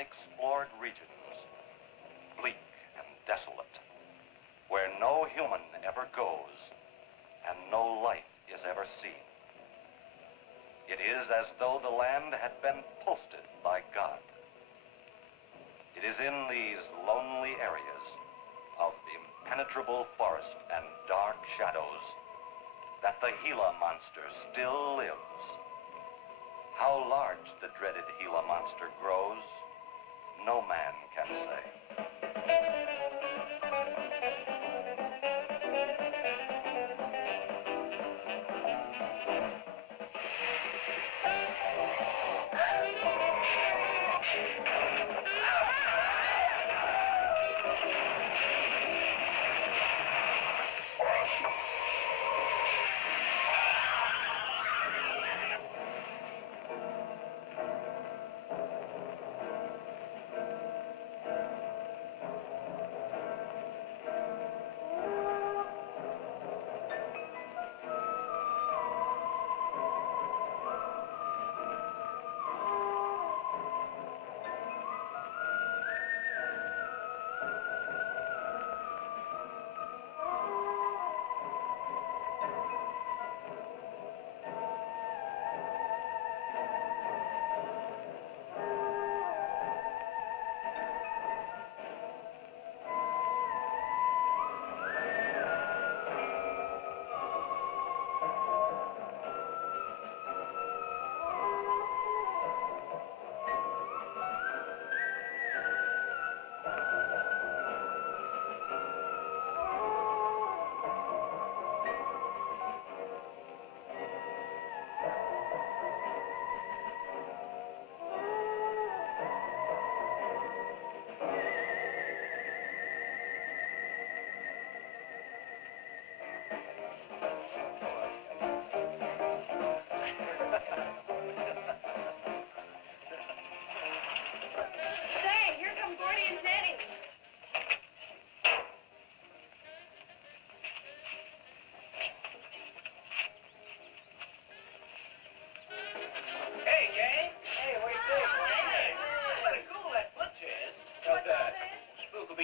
unexplored regions, bleak and desolate, where no human ever goes and no life is ever seen. It is as though the land had been posted by God. It is in these lonely areas of impenetrable forest and dark shadows that the Gila monster still lives. How large the dreaded Gila monster grows, no man can say.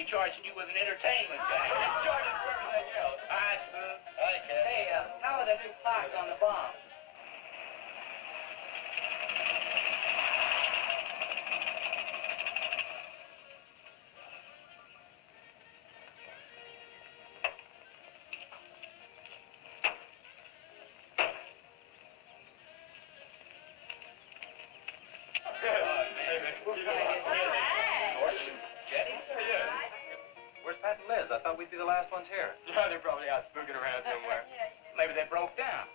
Charging you with an entertainment guy. Charging for everything else. Hi, Spook. Hi, Ken. Hey, how are the new parts on the bomb? I thought we'd be the last ones here. Yeah, they're probably out spooking around somewhere. Maybe they broke down.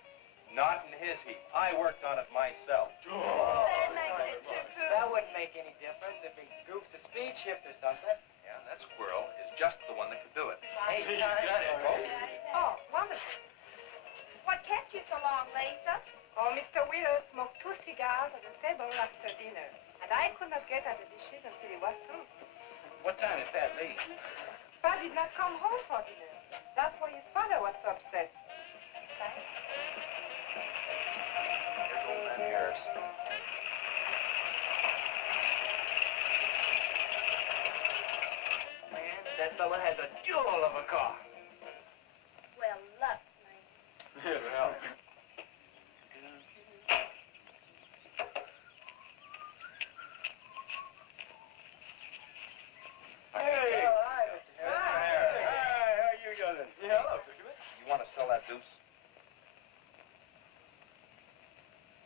Not in his heat. I worked on it myself. That wouldn't make any difference if he goofed the speed shift or something. Yeah, that squirrel is just the one that could do it. Hey, He's got it. Oh, wonderful. What kept you so long, Lisa? Oh, Mr. Wheeler smoked 2 cigars at the table after dinner, and I could not get at the dishes until he was through. What time is that, Lee? Pa did not come home for dinner. That's why his father was so upset. Here's old man Harris. Man, that fella has a jewel of a car. Well, luck, man. Yeah, well. Hey! Yeah, hello, Fisherman. You want to sell that deuce?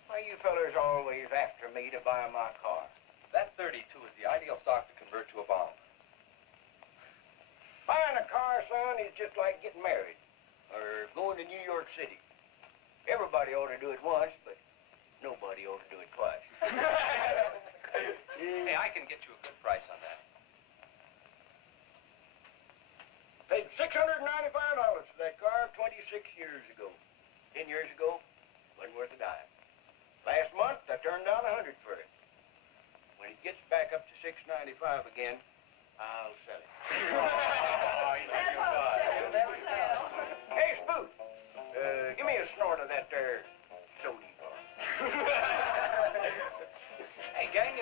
Why you fellers always after me to buy my car? That 32 is the ideal stock to convert to a bomb. Buying a car, son, is just like getting married or going to New York City. Everybody ought to do it once, but nobody ought to do it twice. Hey, I can get you a good price on that. Paid $695 for that car 26 years ago. 10 years ago, wasn't worth a dime. Last month, I turned down $100 for it. When it gets back up to $695 again, I'll sell it. Hey, Spook, give me a snort of that there sodium.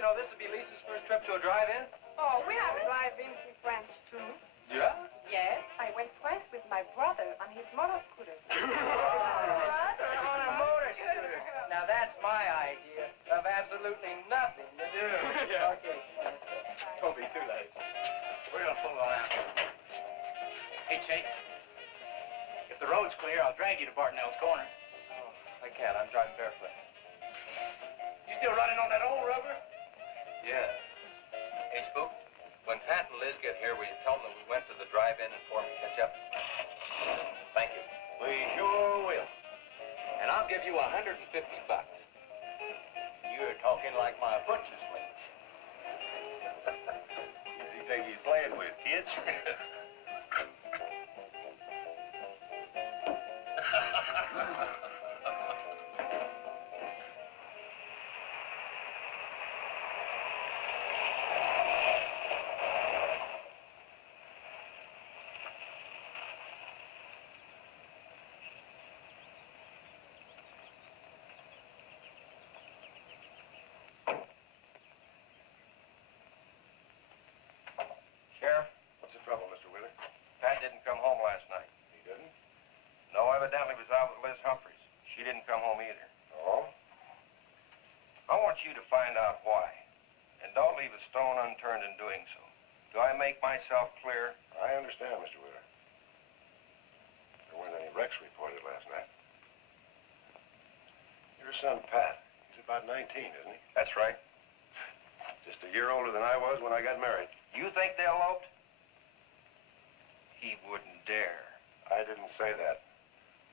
know this would be Lisa's first trip to a drive-in? Oh, we have drive-ins in France, too. Yeah? Yes, I went twice with my brother on his motor scooter. On a motor scooter. Now that's my idea of absolutely nothing to do. Yeah. Okay. Don't be too late. We're gonna pull on out. Hey, Chase. If the road's clear, I'll drag you to Bartonell's corner. Oh, I can't. I'm driving barefoot. You still running on that old rubber? Yeah. Hey, Spook, when Pat and Liz get here, will you tell them that we went to the drive-in and formed a catch-up? Thank you. We sure will. And I'll give you $150. You're talking like my butcher's mate. Who's he think he's playing with, kids? Sheriff, What's the trouble, Mr. Wheeler? Pat didn't come home last night. He didn't? No, evidently was out with Liz Humphreys. She didn't come home either. Oh? I want you to find out why. And don't leave a stone unturned in doing so. Do I make myself clear? I understand, Mr. Wheeler. There weren't any wrecks reported last night. Your son, Pat, he's about 19, isn't he? That's right. Just a year older than I was when I got married. You think they eloped? He wouldn't dare. I didn't say that.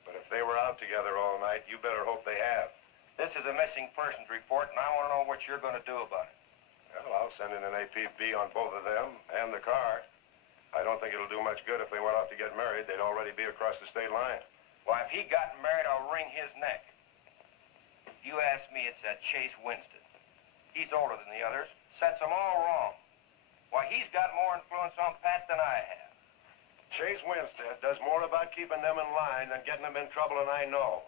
But if they were out together all night, you better hope they have. This is a missing persons report, and I want to know what you're going to do about it. Well, I'll send in an APB on both of them and the car. I don't think it'll do much good if they went off to get married. They'd already be across the state line. Why, if he got married, I'll wring his neck. You ask me, it's that Chase Winston. He's older than the others. Sets them all wrong. Why, he's got more influence on Pat than I have. Chase Winstead does more about keeping them in line than getting them in trouble, and I know.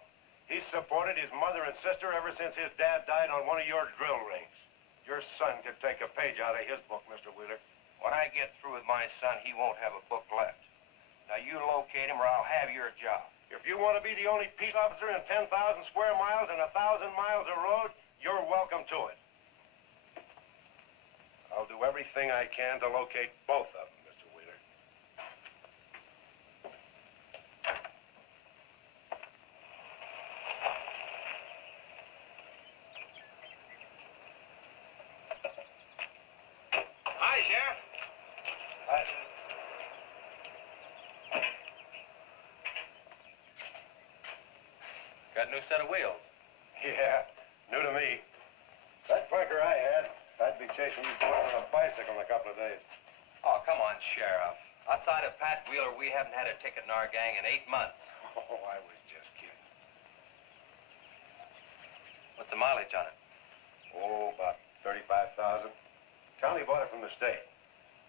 He's supported his mother and sister ever since his dad died on one of your drill rings. Your son could take a page out of his book, Mr. Wheeler. When I get through with my son, he won't have a book left. Now, you locate him or I'll have your job. If you want to be the only peace officer in 10,000 square miles and 1,000 miles of road, you're welcome to it. I'll do everything I can to locate both of them, Mr. Wheeler. Hi, Sheriff. Got a new set of wheels. Yeah, new to me. That bunker I had, I'd be chasing you boys on a bicycle in a couple of days. Oh, come on, Sheriff. Outside of Pat Wheeler, we haven't had a ticket in our gang in 8 months. Oh, I was just kidding. What's the mileage on it? Oh, about 35,000. County bought it from the state.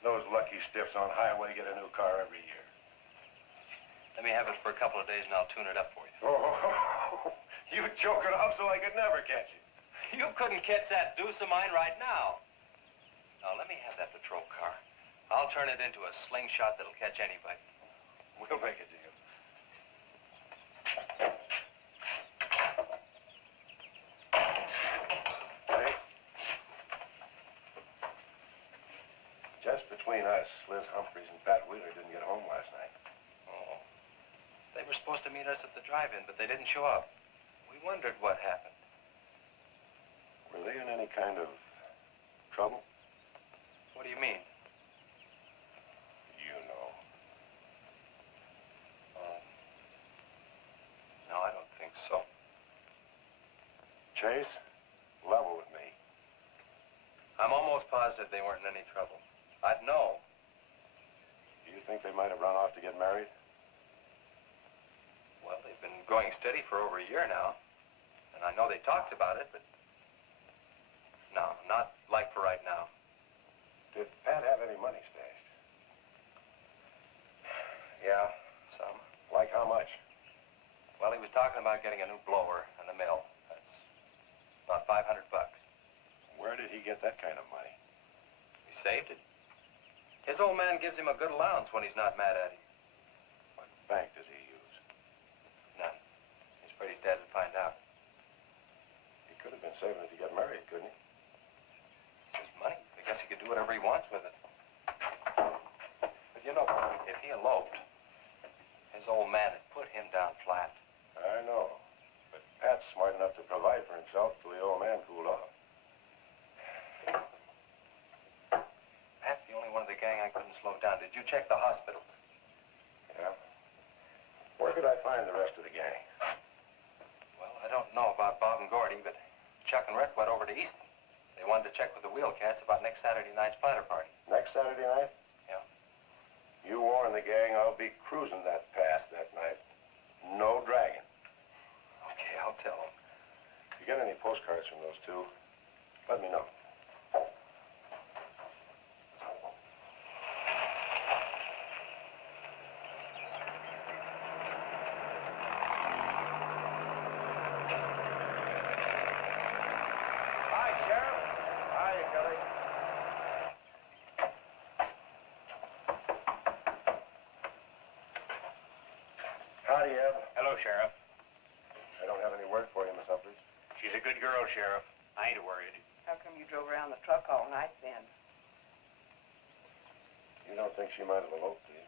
Those lucky stiffs on highway get a new car every year. Let me have it for a couple of days and I'll tune it up for you. Oh, you choke it off so I could never catch you. You couldn't catch that deuce of mine right now. Now, let me have that patrol car. I'll turn it into a slingshot that'll catch anybody. We'll make a deal. Hey. Just between us, Liz Humphreys and Pat Wheeler didn't get home last night. Oh. They were supposed to meet us at the drive-in, but they didn't show up. We wondered what happened. Were they in any kind of trouble? What do you mean? You know. No, I don't think so. Chase, level with me. I'm almost positive they weren't in any trouble. I'd know. Do you think they might have run off to get married? Well, they've been going steady for over a year now. And I know they talked about it, but... No, not like for right now. Did Pat have any money stashed? Yeah, some. Like how much? Well, he was talking about getting a new blower and a mill. That's about $500. Where did he get that kind saved it. His old man gives him a good allowance when he's not mad at him. What bank does he use? None. He's afraid his dad would find out. He could have been saving it to get married, couldn't he? It's his money. I guess he could do whatever he wants with it. But you know, if he eloped, his old man had put him down flat. I know. But Pat's smart enough to provide for himself till the old man cooled off. Pat's the only one of the gang I couldn't slow down. Did you check the hospitals? Yeah? Where could I find the rest of the gang? Well, I don't know about Bob and Gordy, but Chuck and Rhett went over to Easton. They wanted to check with the wheel cats about next Saturday night's splatter party. Next Saturday night? Yeah. You warn the gang I'll be cruising that pass that night. No dragging. Okay, I'll tell them. If you get any postcards from those two, let me know. Hi, Sheriff. Hi, Kelly. Howdy, Eb. Hello, Sheriff. I don't have any word for you, Miss Humphries. She's a good girl, Sheriff. I ain't worried. How come you drove around the truck all night then? You don't think she might have eloped, do you?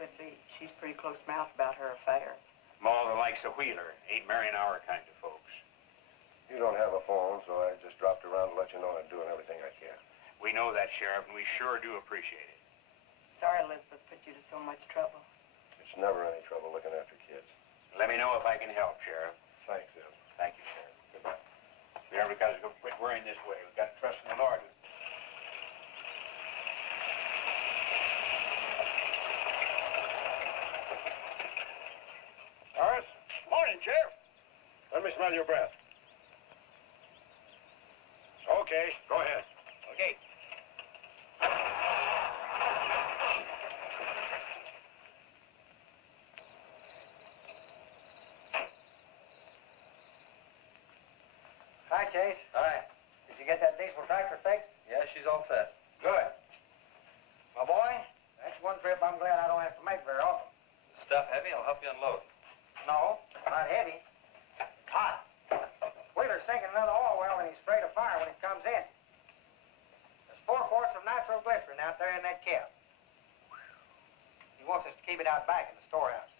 Could be. She's pretty close-mouthed about her affair. Ma the likes of Wheeler ain't marrying our kind of folks. You don't have a phone, so I just dropped around to let you know I'm doing everything I can. We know that, Sheriff, and we sure do appreciate it. Sorry Elizabeth put you to so much trouble. It's never any trouble looking after kids. Let me know if I can help, Sheriff. Thanks, Eb. Thank you, Sheriff. Goodbye. We never got to quit worrying this way. We've got to trust in the Lord. Horace? Morning, Sheriff. Let me smell your breath. Okay, go ahead. Okay. Hi, Chase. Hi. Did you get that diesel tractor fixed? Yeah, she's all set. Good. My boy, that's one trip I'm glad I don't have to make very often. The stuff heavy? I'll help you unload. No, not heavy. It's hot. Wheeler's sinking another oil well and he's afraid of fire when it comes in. There's 4 quarts of nitroglycerin out there in that cap. He wants us to keep it out back in the storehouse.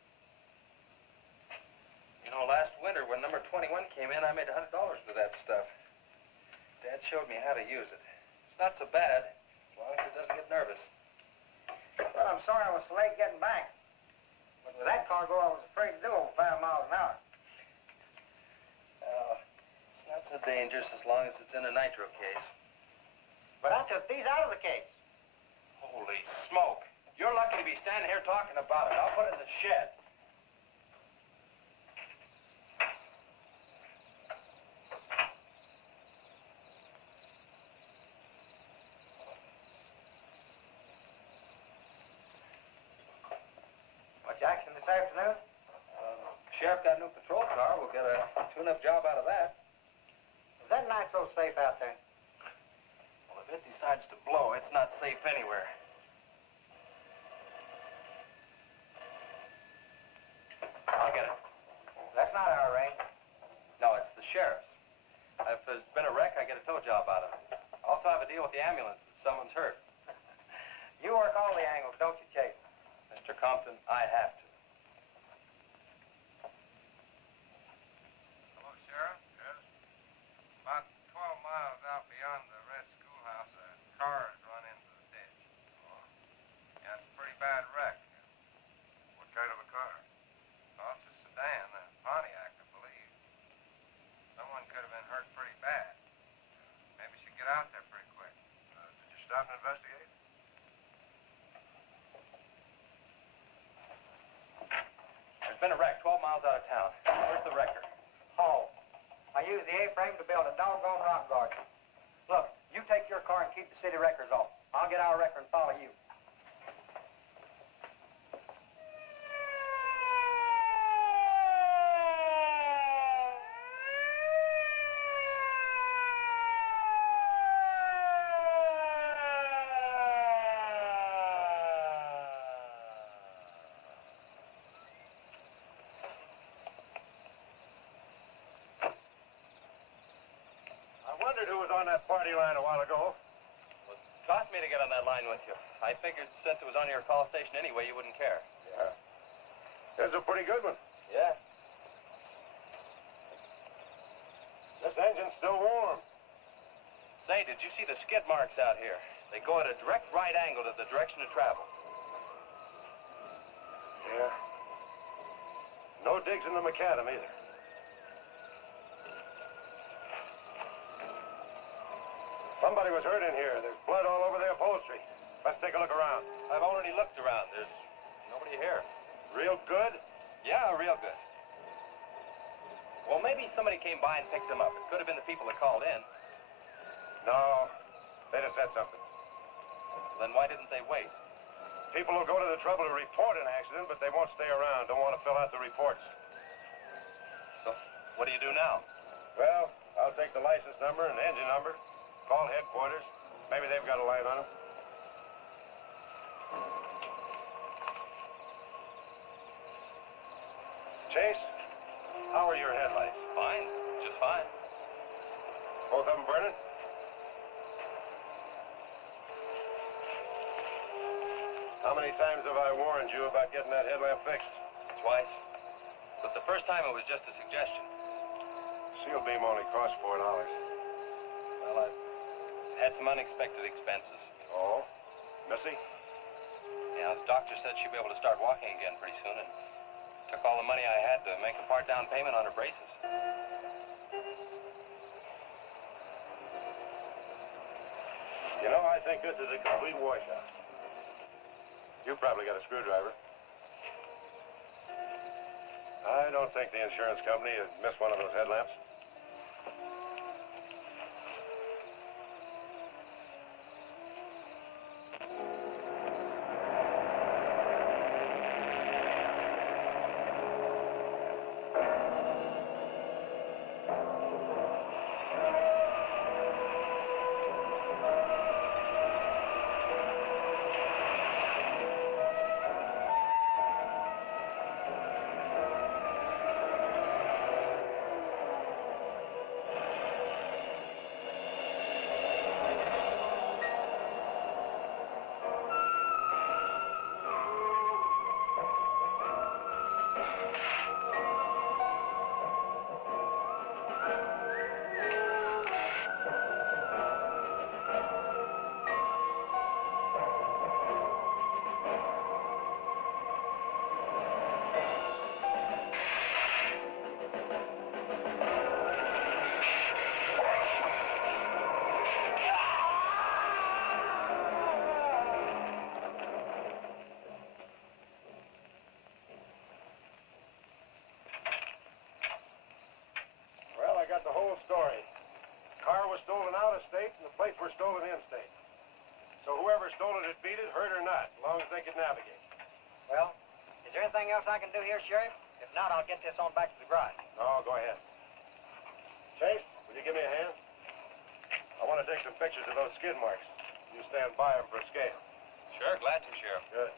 You know, last winter when number 21 came in, I made $100 with that stuff. Dad showed me how to use it. It's not so bad, as long as it doesn't get nervous. Well, I'm sorry I was so late getting back. But with that cargo, I was afraid to do over 5 miles an hour. It's not so dangerous as long as it's in a nitro case. But I took these out of the case. Holy smoke. You're lucky to be standing here talking about it. I'll put it in the shed. Much action this afternoon? Sheriff got a new patrol car. We'll get a tune-up job out of that. Is that nitro safe out there? Well, if it decides to blow, it's not safe anywhere. I'll get it. That's not our range. No, it's the sheriff's. If there's been a wreck, I get a tow job out of it. Also have a deal with the ambulance if someone's hurt. You work all the angles, don't you, Chase? Mr. Compton, I have to. Hello, Sheriff. Yes. About 12 miles out beyond the red schoolhouse, a car has run into the ditch. Oh. Yeah, it's a pretty bad wreck. What kind of a car? Oh, it's a sedan, a Pontiac, I believe. Someone could have been hurt pretty bad. Maybe we should get out there pretty quick. Did you stop and investigate? There's been a wreck 12 miles out of town. Where's the wrecker? Oh, I used the A-frame to build a doggone rock garden. Look, you take your car and keep the city wreckers off. I'll get our wrecker and follow you. wondered who was on that party line a while ago. Well, it cost me to get on that line with you. I figured since it was on your call station anyway, you wouldn't care. Yeah. That's a pretty good one. Yeah. This engine's still warm. Say, did you see the skid marks out here? They go at a direct right angle to the direction of travel. Yeah. No digs in the macadam either. Somebody was hurt in here. There's blood all over the upholstery. Let's take a look around. I've already looked around. There's nobody here. Real good? Yeah, real good. Well, maybe somebody came by and picked them up. It could have been the people that called in. No. They'd have said something. Then why didn't they wait? People will go to the trouble to report an accident, but they won't stay around. Don't want to fill out the reports. So, what do you do now? Well, I'll take the license number and engine number, call headquarters. Maybe they've got a line on them. Chase, how are your headlights? Fine. Just fine. Both of them burning? How many times have I warned you about getting that headlamp fixed? Twice. But the first time it was just a suggestion. Seal beam only costs $4. Well, I've had some unexpected expenses. Oh? Missy? Yeah, the doctor said she'd be able to start walking again pretty soon, and took all the money I had to make a part down payment on her braces. You know, I think this is a complete washout. You probably got a screwdriver. I don't think the insurance company has missed one of those headlamps. Well, I got the whole story. Car was stolen out of state and the plates were stolen in state. So whoever stole it had beat it, hurt or not, as long as they could navigate. Well, is there anything else I can do here, Sheriff? If not, I'll get this on back to the garage. No, go ahead. Chase, will you give me a hand? I want to take some pictures of those skid marks. You stand by them for a scale. Sure, glad to, Sheriff. Good.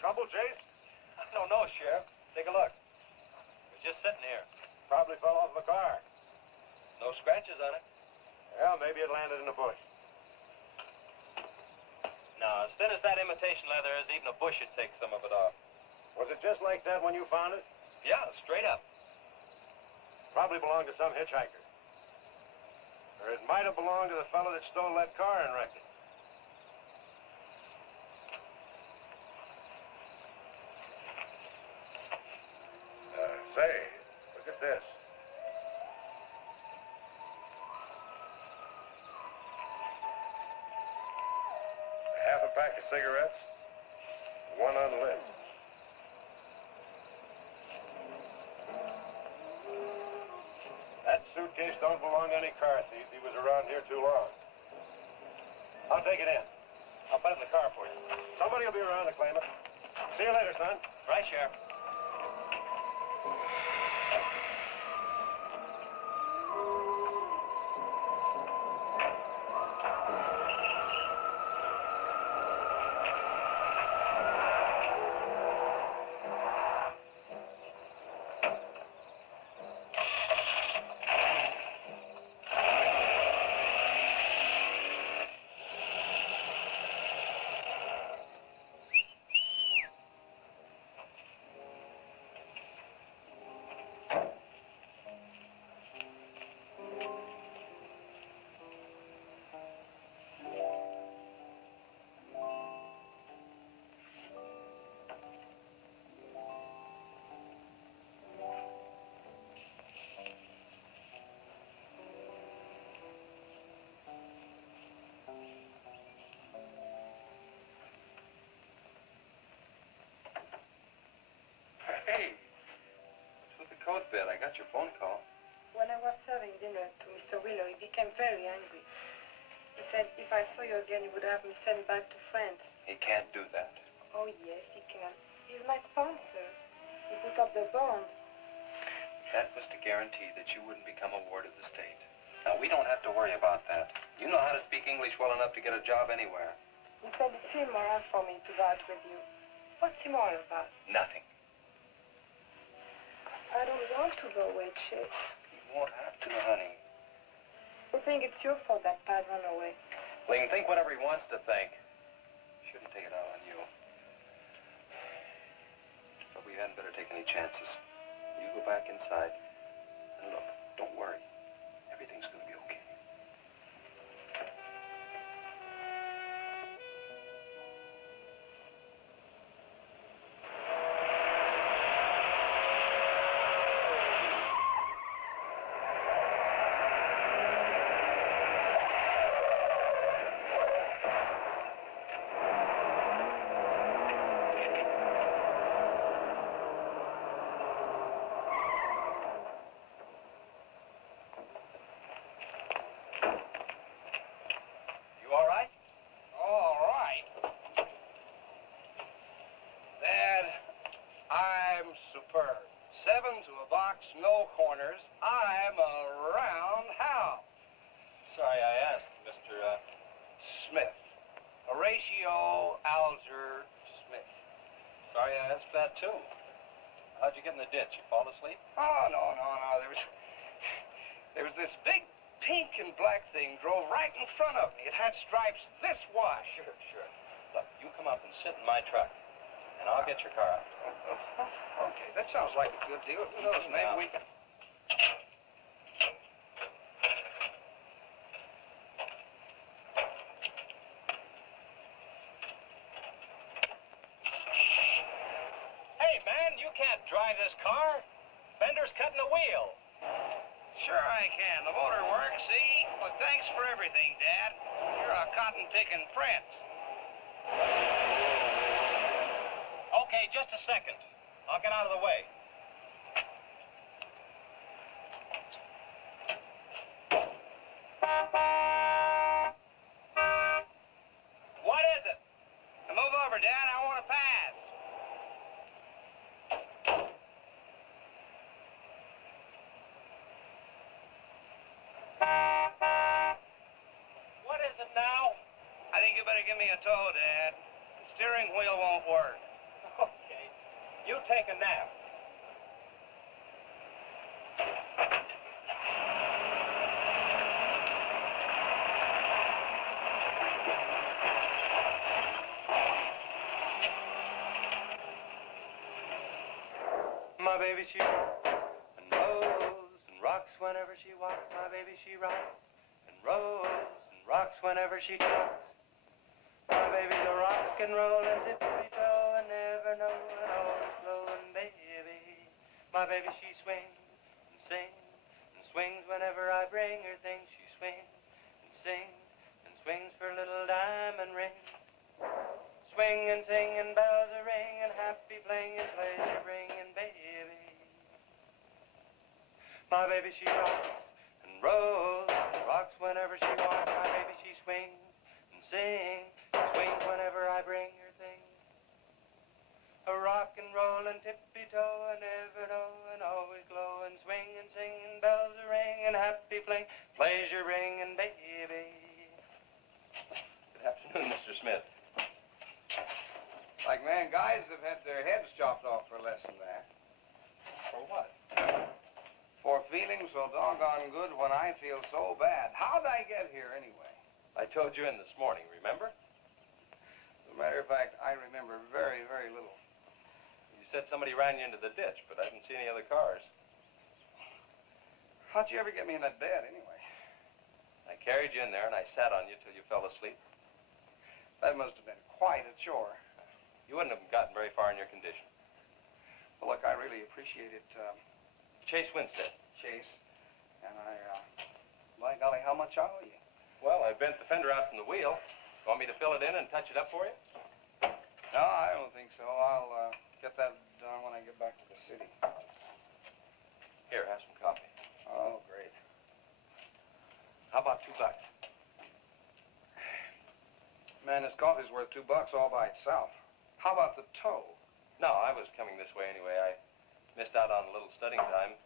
Trouble, Chase? I don't know, Sheriff. Take a look. It was just sitting here. Probably fell off the car. No scratches on it. Well, maybe it landed in a bush. No, as thin as that imitation leather is, even a bush would take some of it off. Was it just like that when you found it? Yeah, straight up. Probably belonged to some hitchhiker. Or it might have belonged to the fellow that stole that car and wrecked it. Say, look at this. Half a pack of cigarettes, one unlit. briefcase don't belong to any car thief. He was around here too long. I'll take it in. I'll put it in the car for you. Somebody will be around to claim it. See you later, son. Right, Sheriff. Hey, what's with the coat bed? I got your phone call. When I was serving dinner to Mr. Wheeler, he became very angry. He said if I saw you again, he would have me sent back to France. He can't do that. Oh, yes, he can. He's my sponsor. He put up the bond. That was to guarantee that you wouldn't become a ward of the state. Now, we don't have to worry about that. You know how to speak English well enough to get a job anywhere. He said it's immoral for me to vouch with you. What's immoral about? Nothing. I don't want to go away, Chick. You won't have to, honey. I think it's your fault that Pat ran away. Well, he can think whatever he wants to think. Shouldn't take it out on you. But we hadn't better take any chances. You go back inside. And look, don't worry. Everything's going to be okay. How'd you get in the ditch? You fall asleep? Oh, no. There was this big pink and black thing drove right in front of me. It had stripes this wide. Sure. Look, you come up and sit in my truck, and I'll get your car out. Okay, that sounds like a good deal. Who knows, maybe we can... Hey, man, you can't drive this car. Fender's cutting the wheel. Sure I can. The motor works, see? Well, thanks for everything, Dad. You're a cotton-picking friend. Okay, just a second. I'll get out of the way. What is it? Move over, Dad. I want to pass. What is it now? I think you better give me a tow, Dad. The steering wheel won't work. Okay. You take a nap. My baby, she and rolls and rocks whenever she walks. My baby, she rocks and rolls and rocks whenever she talks. My baby's a rock and rollin' tippy-toe and never know and always blowin' baby. My baby, she swings and sings and swings whenever I bring her things. She swings and sings and swings for a little diamond ring. Swing and sing and bells a ring and happy fling and pleasure bringing baby. My baby, she rocks and rolls and rocks whenever she walks. My baby, she swings and sings, swings whenever I bring her things. A rock and roll and tippy-toe and ever know and always glow and swing and sing and bells a ring and happy fling, pleasure ring and baby. Good afternoon, Mr. Smith. Like man, guys have had their heads chopped off for less than that. For what? For feeling so doggone good when I feel so bad. How'd I get here anyway? I told you in this morning, remember? As a matter of fact, I remember very, very little. You said somebody ran you into the ditch, but I didn't see any other cars. How'd you ever get me in that bed anyway? I carried you in there and I sat on you till you fell asleep. That must have been quite a chore. You wouldn't have gotten very far in your condition. Well, look, I really appreciate it, Chase Winstead. Chase. And by golly, how much I owe you? Well, I bent the fender out from the wheel. Want me to fill it in and touch it up for you? No, I don't think so. I'll get that done when I get back to the city. Here, have some coffee. Oh, great. How about $2? Man, this coffee's worth $2 all by itself. How about the tow? No, I was coming this way anyway. I missed out on a little studying time.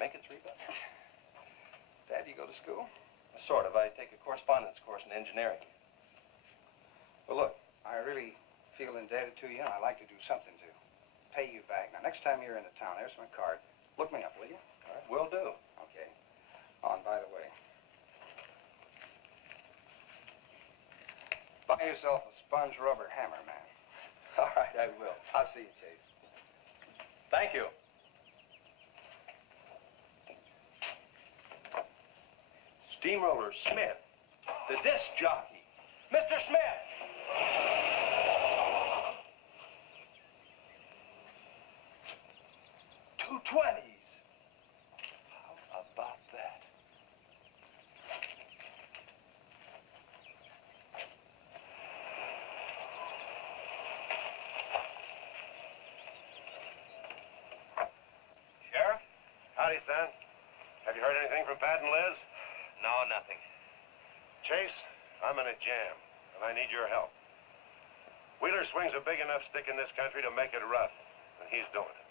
Make it $3. Dad, you go to school? Sort of. I take a correspondence course in engineering. Well, look, I really feel indebted to you, and I'd like to do something to pay you back. Now, next time you're in the town, there's my card. Look me up, will you? All right, will do. Okay. Oh, and by the way, buy yourself a sponge rubber hammer, man. All right, I will. I'll see you, Chase. Thank you. Steamroller Smith, the disc jockey. Mr. Smith! 220s. How about that? Sheriff? Howdy, son. Have you heard anything from Pat and Liz? No, nothing. Chase, I'm in a jam, and I need your help. Wheeler swings a big enough stick in this country to make it rough, and he's doing it.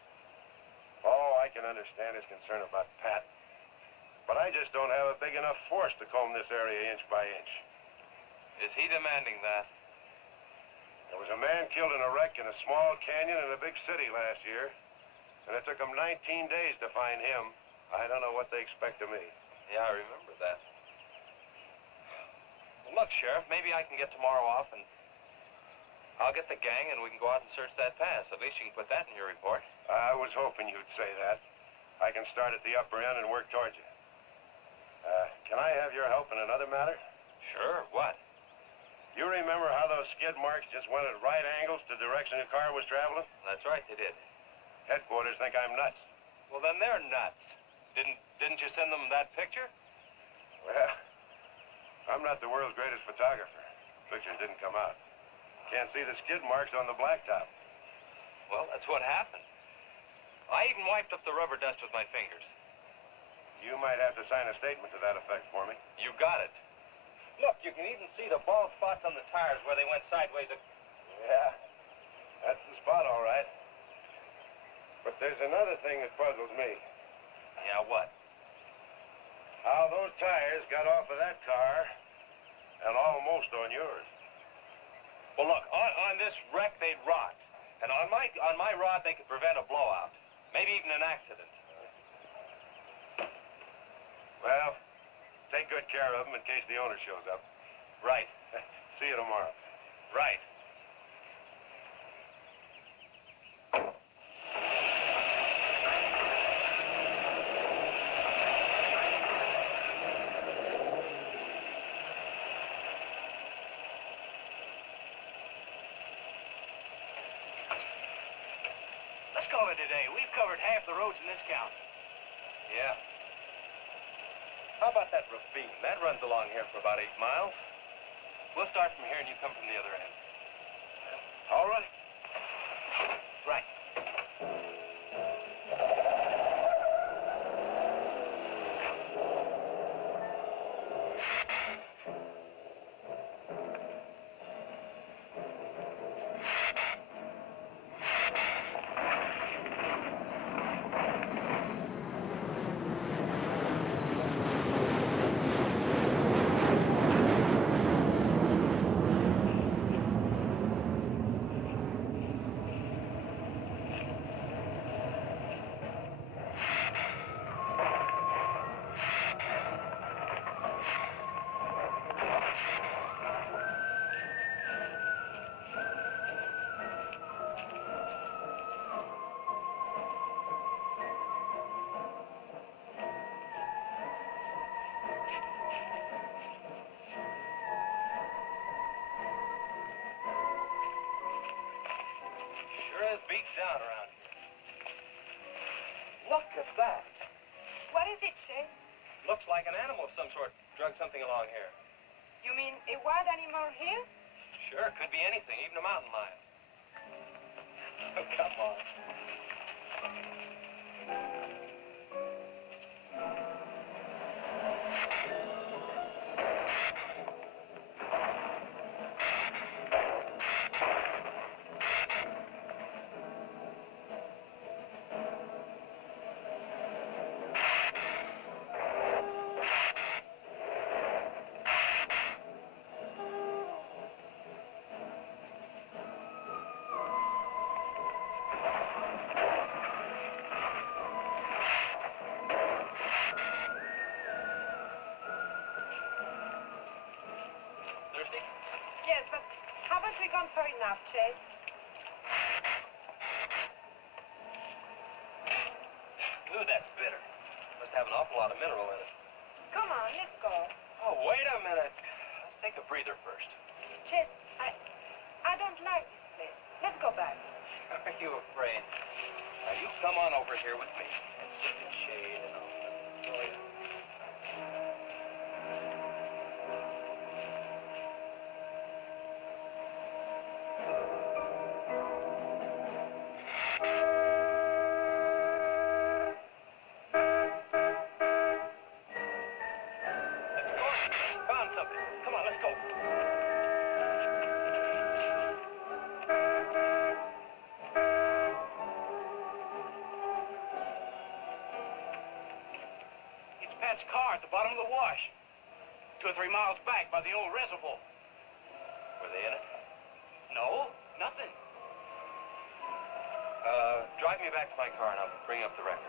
Oh, I can understand his concern about Pat, but I just don't have a big enough force to comb this area inch by inch. Is he demanding that? There was a man killed in a wreck in a small canyon in a big city last year, and it took them 19 days to find him. I don't know what they expect of me. Yeah, I remember that. Well, look, Sheriff, maybe I can get tomorrow off and I'll get the gang and we can go out and search that pass. At least you can put that in your report. I was hoping you'd say that. I can start at the upper end and work towards you. Can I have your help in another matter? Sure, what? You remember how those skid marks just went at right angles to the direction the car was traveling? That's right, they did. Headquarters think I'm nuts. Well, then they're nuts. Didn't you send them that picture? Well, I'm not the world's greatest photographer. Pictures didn't come out. Can't see the skid marks on the blacktop. Well, that's what happened. I even wiped up the rubber dust with my fingers. You might have to sign a statement to that effect for me. You got it. Look, you can even see the bald spots on the tires where they went sideways. Yeah, that's the spot, all right. But there's another thing that puzzles me. Yeah, what? How those tires got off of that car and almost on yours. Well, look, on this wreck, they'd rot. And on my rod, they could prevent a blowout. Maybe even an accident. Well, take good care of them in case the owner shows up. Right. See you tomorrow. Right. Let's call it a day. We've covered half the roads in this county. Yeah. How about that ravine? That runs along here for about 8 miles. We'll start from here and you come from the other end. All right. Right. beats down around here. Look at that. What is it, Chase? Looks like an animal of some sort drug something along here. You mean a wild animal here? Sure, could be anything, even a mountain lion. Oh, come on. Thirsty? Yes, but how much we gone for enough, Chase? Ooh, that's bitter. Must have an awful lot of mineral in it. Come on, let's go. Oh, wait a minute. Let's take a breather first. Chase, I don't like this place. Let's go back. Are you afraid? Now, you come on over here with me and sit in shade and all that. Oh, yeah. Let's go. Found something. Come on, let's go. It's Pat's car at the bottom of the wash. 2 or 3 miles back by the old reservoir. Were they in it? No, nothing. Drive me back to my car and I'll bring up the record.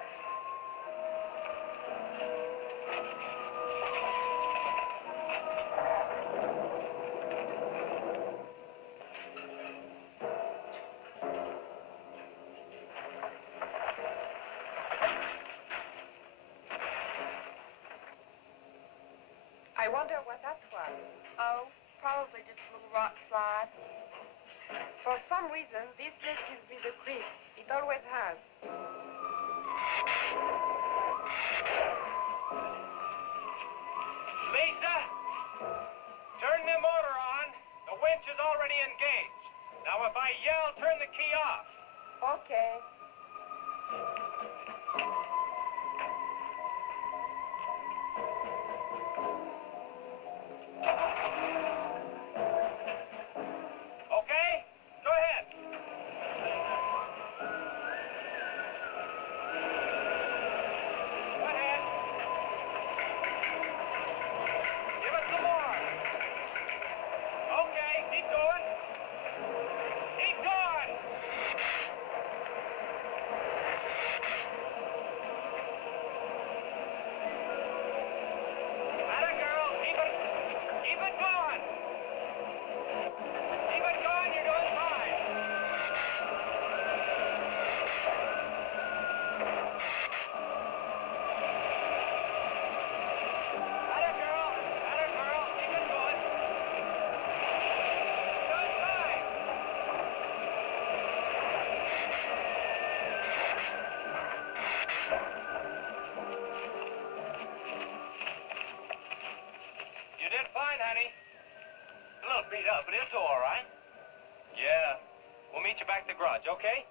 I wonder what that was. Oh, probably just a little rock slide. For some reason, this place gives me the creep. It always has. Lisa, turn the motor on. The winch is already engaged. Now, if I yell, turn the key off. Okay. Okay? Go ahead. Go ahead. Give it some more. Okay, keep going. Keep going. Atta girl, keep it going. Keep it going, you're doing fine. Atta girl, keep it going. Doing fine. You did fine, honey. A little beat up, but it's all right. Yeah. We'll meet you back at the garage, okay?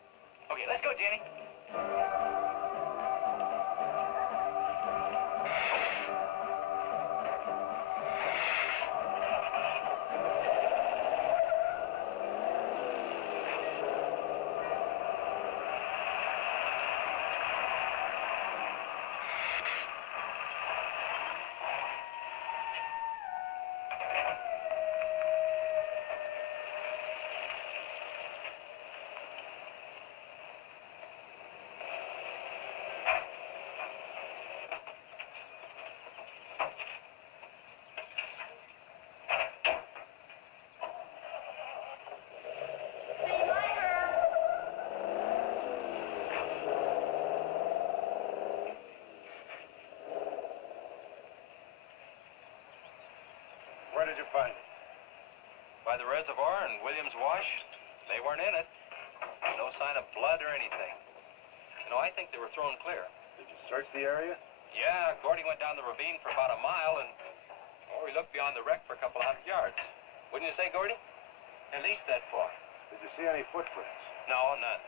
Okay, let's go, Jenny. Where did you find it? By the reservoir and Williams Wash. They weren't in it. No sign of blood mud or anything. You know, I think they were thrown clear. Did you search the area? Yeah, Gordy went down the ravine for about a mile and, we looked beyond the wreck for a couple of 100 yards. Wouldn't you say, Gordy? At least that far. Did you see any footprints? No, none.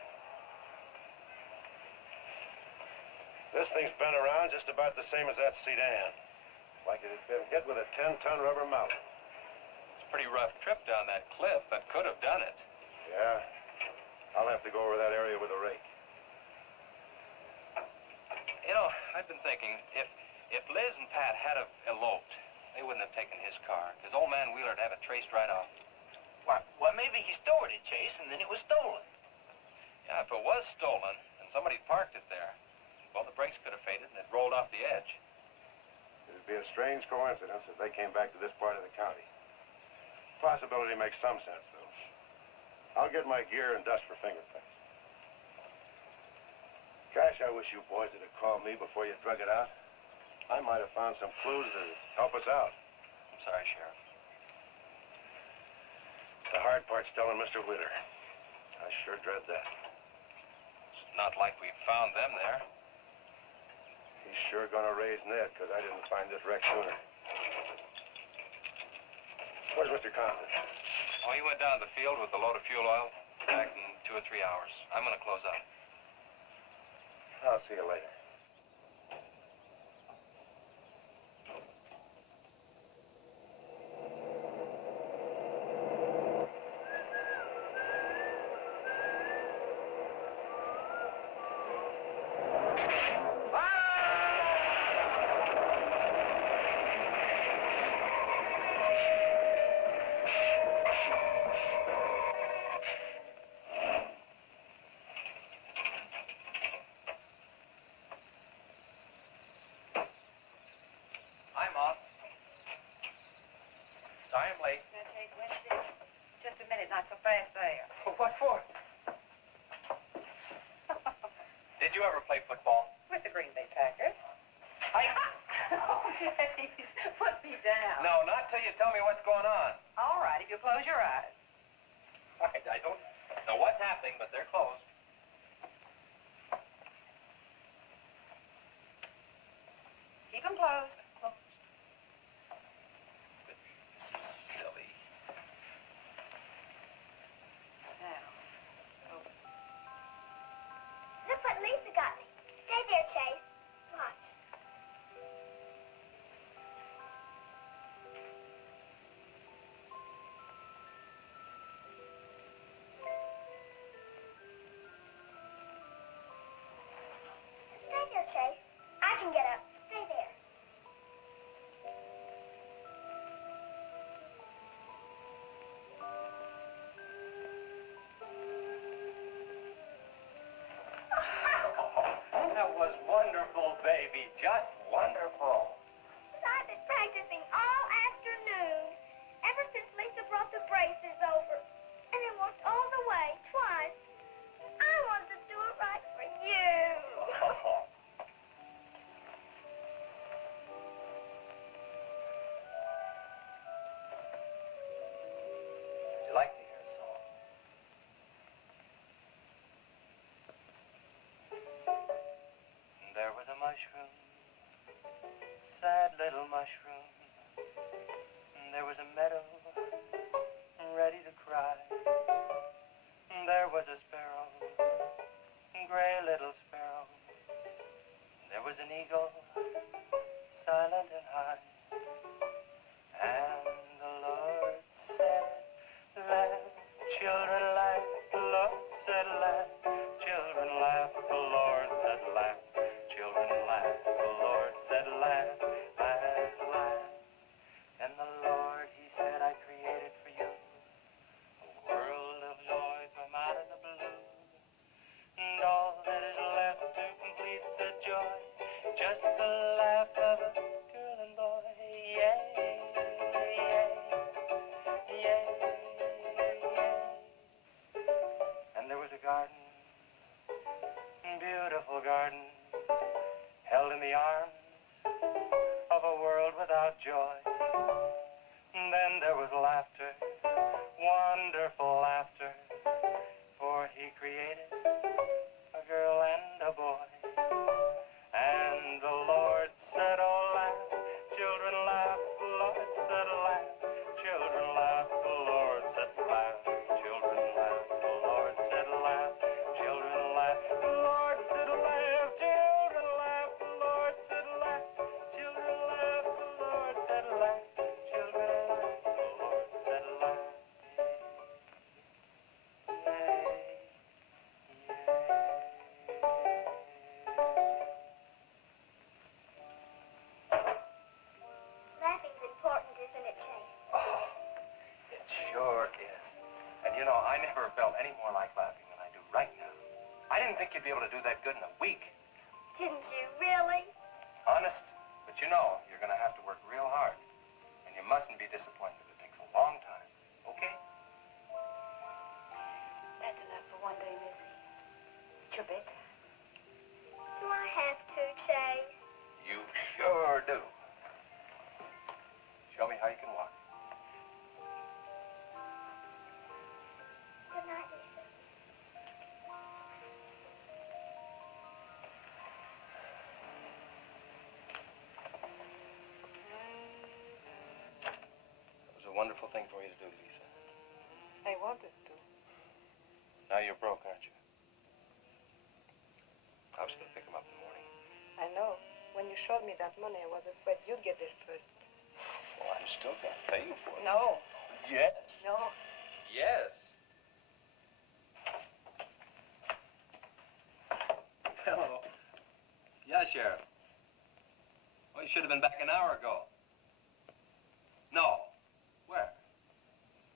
This thing's been around just about the same as that sedan. Like it had been hit with a 10-ton rubber mallet. It's a pretty rough trip down that cliff, but could have done it. Yeah. I'll have to go over that area with a rake. You know, I've been thinking, if Liz and Pat had have eloped, they wouldn't have taken his car, because old man Wheeler'd have it traced right off. Well, maybe he stored it, Chase, and then it was stolen. Yeah, if it was stolen, and somebody parked it there, well, the brakes could have faded and it rolled off the edge. It'd be a strange coincidence if they came back to this part of the county. Possibility makes some sense, though. I'll get my gear and dust for fingerprints. Gosh, I wish you boys would have called me before you drug it out. I might have found some clues to help us out. I'm sorry, Sheriff. The hard part's telling Mr. Wheeler. I sure dread that. It's not like we found them there. He's sure gonna raise Ned, because I didn't find this wreck sooner. Where's Mr. Compton? Oh, he went down to the field with a load of fuel oil. Back in 2 or 3 hours. I'm gonna close up. I'll see you later. I'm on. Sorry I'm late. Just a minute, not so fast there. What for? Did you ever play football? With the Green Bay Packers. I... Oh, please, put me down. No, not till you tell me what's going on. All right, if you close your eyes. I don't know what's happening, but they're closed. Keep them closed. Silly. Now. Look what Lisa got me. Stay there, Chase. Watch. any more like laughing than I do right now. I didn't think you'd be able to do that good in a week. Didn't you really? Honest. But you know, you're going to have to work real hard. And you mustn't be disappointed. It takes a long time. Okay? That's enough for one day, Missy. It's your bedtime. Do I have to, Chase? You sure do. Show me how you can walk. Good night, Lisa. It was a wonderful thing for you to do, Lisa. I wanted to. Now you're broke, aren't you? I was going to pick him up in the morning. I know. When you showed me that money, I was afraid you'd get there first. Well, I'm still going to pay you for it. No. Yes. No. Yes. Hello. Yeah, Sheriff. Well, you should have been back an hour ago. No. Where?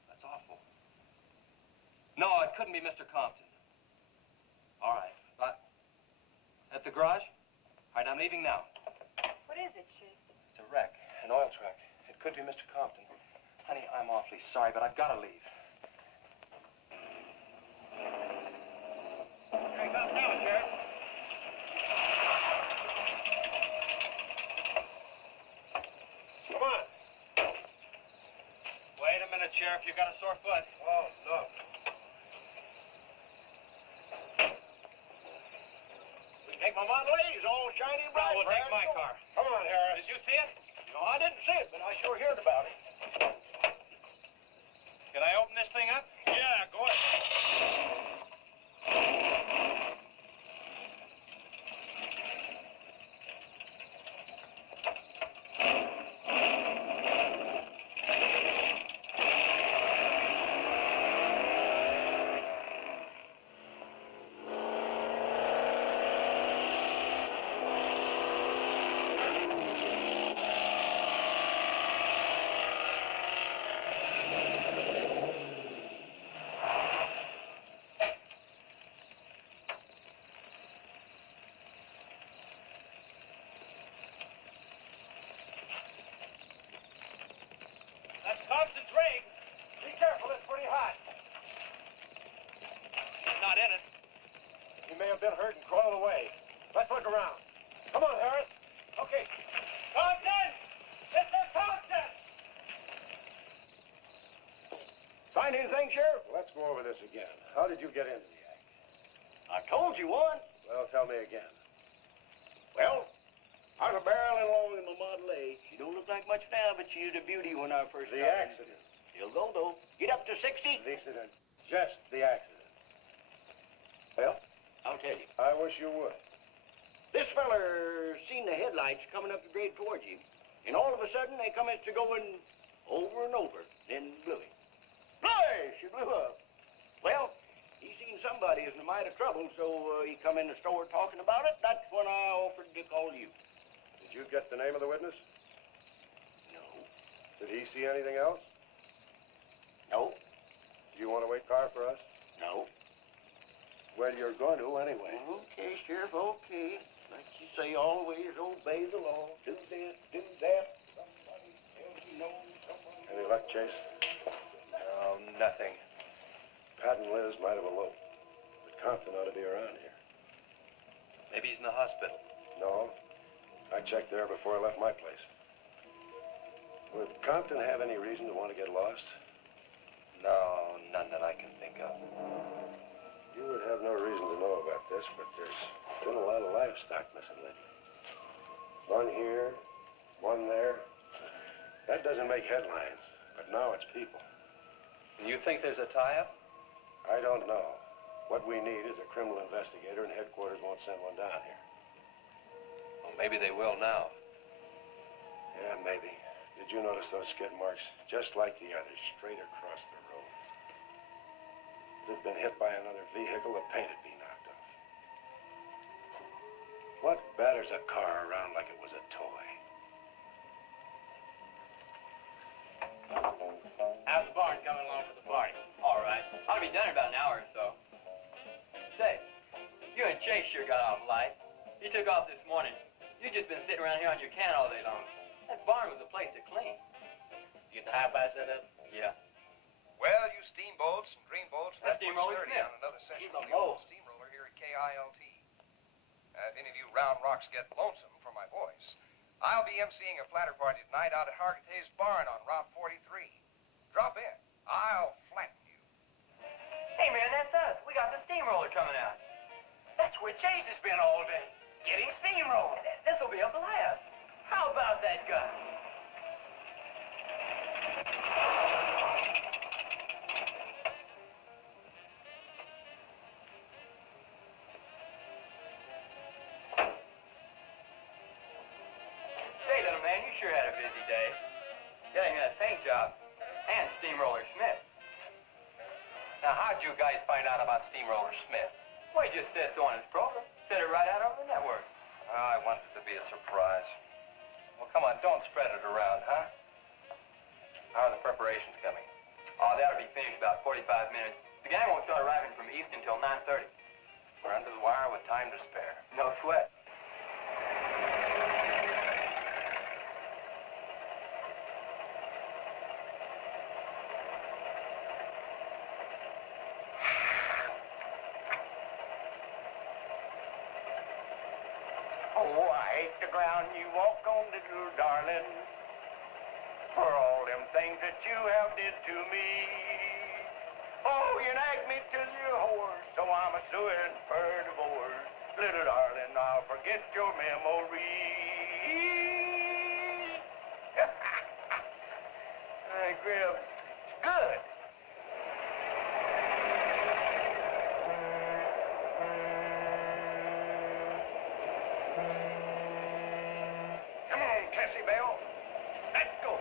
That's awful. No, it couldn't be Mr. Compton. All right. At the garage? All right, I'm leaving now. What is it, Chase? It's a wreck, an oil truck. It could be Mr. Compton. Honey, I'm awfully sorry, but I've got to leave. Here he comes now, Sheriff. Come on. Wait a minute, Sheriff. You got a sore foot. Oh, no. Take my Model A. It's all shiny bright. No, we'll take my car. Come on, Harris. Did you see it? No, I didn't see it, but I sure heard about it. Can I open this thing up? Yeah, go ahead. That's Thompson's rig. Be careful, it's pretty hot. He's not in it. He may have been hurt and crawled away. Let's look around. Come on, Harris. Okay. Thompson! Mr. Thompson! Find anything, Sheriff? Let's go over this again. How did you get into the act? I told you once. Well, tell me again. Well, I was a barreling along in my Model A. She don't look like much now, but she was a beauty when I first The started. accident. She'll go, though. Get up to 60. The incident. Just the accident. Well, I'll tell you. I wish you would. This feller seen the headlights coming up the grade towards him, and all of a sudden they come to going over and over, then blew him. Blush! She blew up. Well, he seen somebody was in a mite of trouble, so he come in the store talking about it. That's when I offered to call you. Did you get the name of the witness? No. Did he see anything else? No. Do you want to wait car for us? No. Well, you're going to anyway. Okay, Sheriff, okay. Like you say, always obey the law. Do this, do that. Somebody tells you no, somebody... Any luck, Chase? No, nothing. Pat and Liz might have eloped, but Compton ought to be around here. Maybe he's in the hospital. No. I checked there before I left my place. Would Compton have any reason to want to get lost? No, none that I can think of. You would have no reason to know about this, but there's been a lot of livestock missing lately. One here, one there. That doesn't make headlines, but now it's people. And you think there's a tie-up? I don't know. What we need is a criminal investigator, and headquarters won't send one down here. Well, maybe they will now. Yeah, maybe. Did you notice those skid marks? Just like the others, straight across the road. If it had been hit by another vehicle, the paint would be knocked off. What batters a car around like it was a toy? How's Bart coming along for the party? All right. I'll be done in about an hour or so. Chase sure got off light. He took off this morning. You just been sitting around here on your can all day long. That barn was a place to clean. You get the high five set up? Yeah. Well, you steamboats and dreamboats, That's that Steamroller puts 30 Smith. on another session Keep of 'em the old low. steamroller here at KILT. If any of you round rocks get lonesome for my voice, I'll be emceeing a flatter party tonight out at Hargitay's Barn on Route 43. Drop in. I'll flatten you. Hey, man, that's us. We got the steamroller coming out. That's where Chase has been all day, getting steamrolled. This'll be a blast. How about that guy? Say, little man, you sure had a busy day. Getting that paint job and Steamroller Smith. Now, how'd you guys find out about Steamroller Smith? Well, he just said so on his program. Said it right out over the network. I wanted it to be a surprise. Well, come on, don't spread it around, huh? How are the preparations coming? Oh, that'll be finished about 45 minutes. The gang won't start arriving from East until 9:30. We're under the wire with time to spare. No sweat. Oh, I hate the ground you walk on, little darling, for all them things that you have did to me. Oh, you nagged me till you're hoarse, so I'm a suing for divorce. Little darling, I'll forget your memory. Hey, Grib, it's good. Come on, Tessie Bell. Let's go.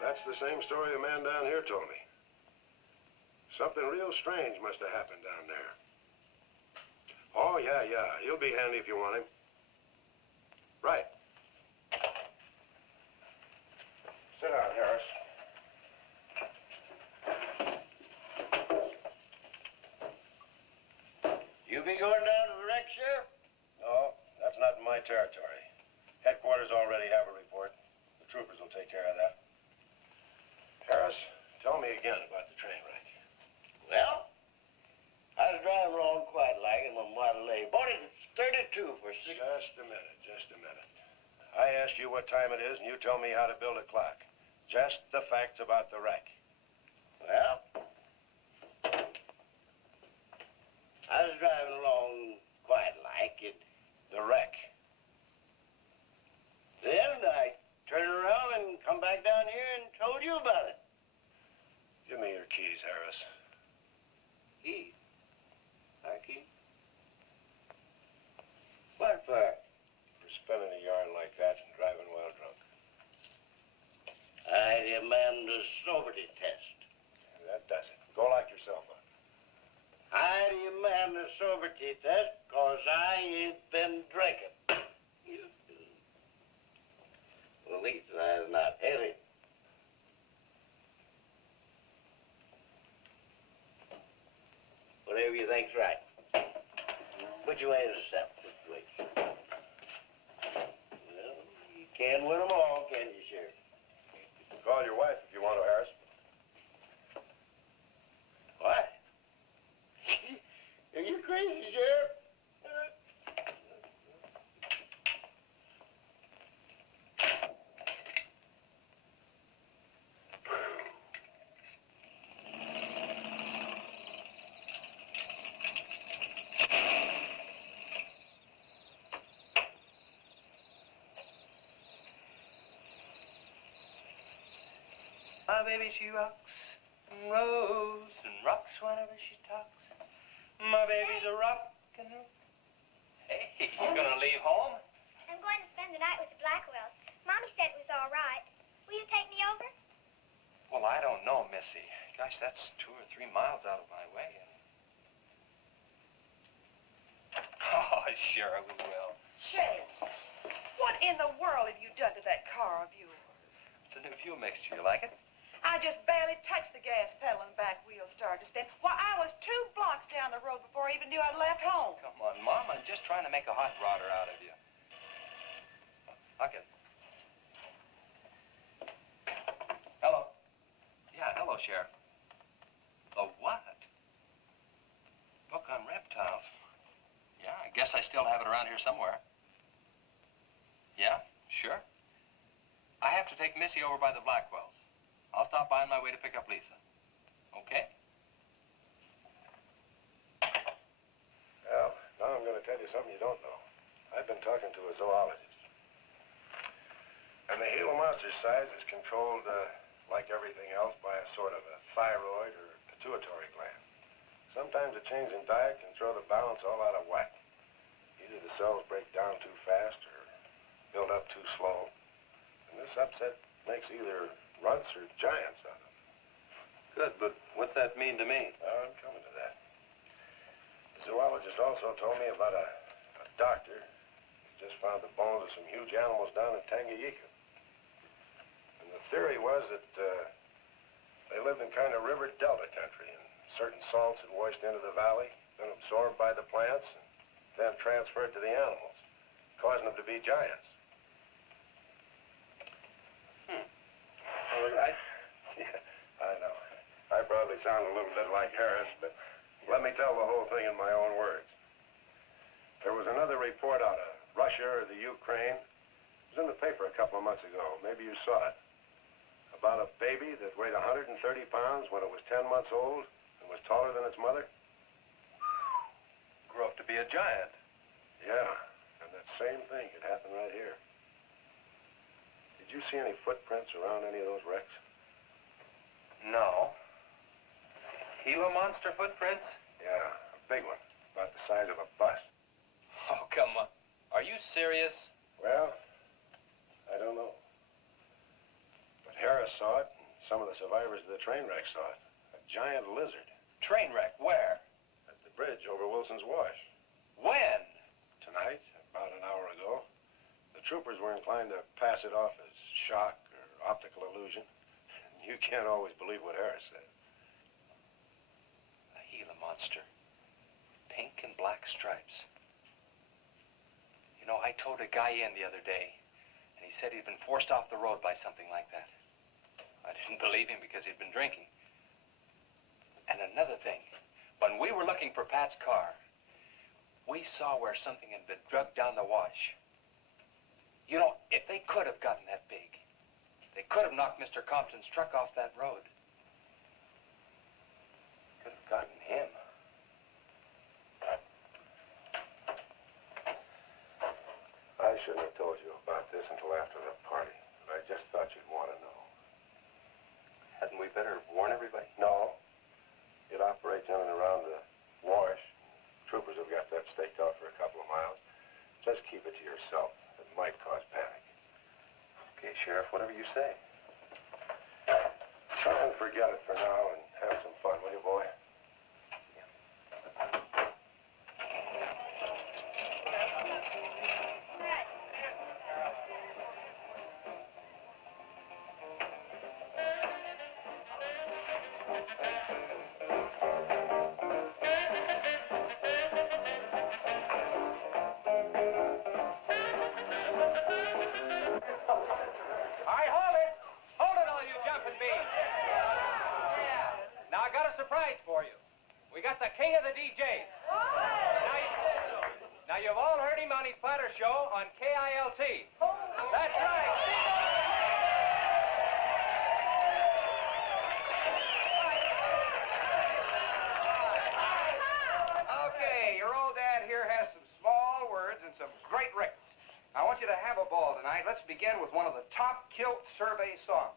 That's the same story the man down here told me. Something real strange must have happened down there. Oh, yeah. He'll be handy if you want him. Right. Sit down, Harris. You be going down to the wreck, Sheriff? No, that's not in my territory. Headquarters already have a report. The troopers will take care of that. Harris, tell me again about the train wreck. Well, I was driving along quite like in my Model A. Bought it at 32 for $6. Just a minute. I ask you what time it is, and you tell me how to build a clock. Just the facts about the wreck. Well, I was driving along quite like it. The wreck. Then I turned around and come back down here and told you about it. keys, Harris. Keys? My keys? What for? For spinning a yarn like that and driving while drunk. I demand a sobriety test. That does it. Go lock yourself up. I demand a sobriety test because I ain't been drinking. Well, at least I'm not heavy. Whatever you think's right. Which way is the step? Which way? Well, you can't win them all, can you, Sheriff? Call your wife if you want to, Harris. What? Are you crazy, Sheriff? My baby, she rocks and rolls and rocks whenever she talks. My baby's a rockin' roll. Hey, you gonna leave home? I'm going to spend the night with the Blackwells. Mommy said it was all right. Will you take me over? Well, I don't know, Missy. Gosh, that's 2 or 3 miles out of my way. Oh, sure we will. Chase, what in the world have you done to that car of yours? It's a new fuel mixture. You like it? I just barely touched the gas pedal and the back wheel started to spin. Why, I was 2 blocks down the road before I even knew I'd left home. Come on, Mom. I'm just trying to make a hot rodder out of you. Okay. Hello. Yeah, hello, Sheriff. A what? Book on reptiles. Yeah, I guess I still have it around here somewhere. Yeah, sure. I have to take Missy over by the Blackwells. I'll stop by on my way to pick up Lisa. Okay? Well, now I'm going to tell you something you don't know. I've been talking to a zoologist. And the Gila monster size is controlled, like everything else, by a sort of a thyroid or pituitary gland. Sometimes a change in diet can throw the balance all out of whack. Either the cells break down too fast or build up too slow. And this upset makes either runts or giants of them. Good, but what's that mean to me? I'm coming to that. The zoologist also told me about a doctor who just found the bones of some huge animals down in Tanganyika. And the theory was that they lived in kind of river delta country, and certain salts had washed into the valley, been absorbed by the plants, and then transferred to the animals, causing them to be giants. Well, I know. I probably sound a little bit like Harris, but let me tell the whole thing in my own words. There was another report out of Russia or the Ukraine. It was in the paper a couple of months ago. Maybe you saw it. About a baby that weighed 130 pounds when it was 10 months old and was taller than its mother. Grew up to be a giant. Yeah, and that same thing could happen right here. Did you see any footprints around any of those wrecks? No. Gila monster footprints? Yeah, a big one, about the size of a bus. Oh, come on. Are you serious? Well, I don't know. But Harris saw it, and some of the survivors of the train wreck saw it. A giant lizard. Train wreck? Where? At the bridge over Wilson's Wash. When? Tonight, about an hour ago. The troopers were inclined to pass it off as shock or optical illusion. You can't always believe what Harris said. A Gila monster. Pink and black stripes. You know, I towed a guy in the other day, and he said he'd been forced off the road by something like that. I didn't believe him because he'd been drinking. And another thing, when we were looking for Pat's car, we saw where something had been drugged down the wash. You know, if they could have gotten that big, they could have knocked Mr. Compton's truck off that road. Could have gotten him. I shouldn't have told you about this until after the party, but I just thought you'd want to know. Hadn't we better warn everybody? No, you say? Try and forget it for now and have some fun, will you, boy? All right, hold it. Hold it, all you jumping beans. Yeah. Now, I got a surprise for you. We got the king of the DJs. Now, you've all heard him on his platter show on KILT. That's right. Okay, your old dad here has some small words and some great records. I want you to have a ball tonight. Let's begin with one of the top Kilt survey songs.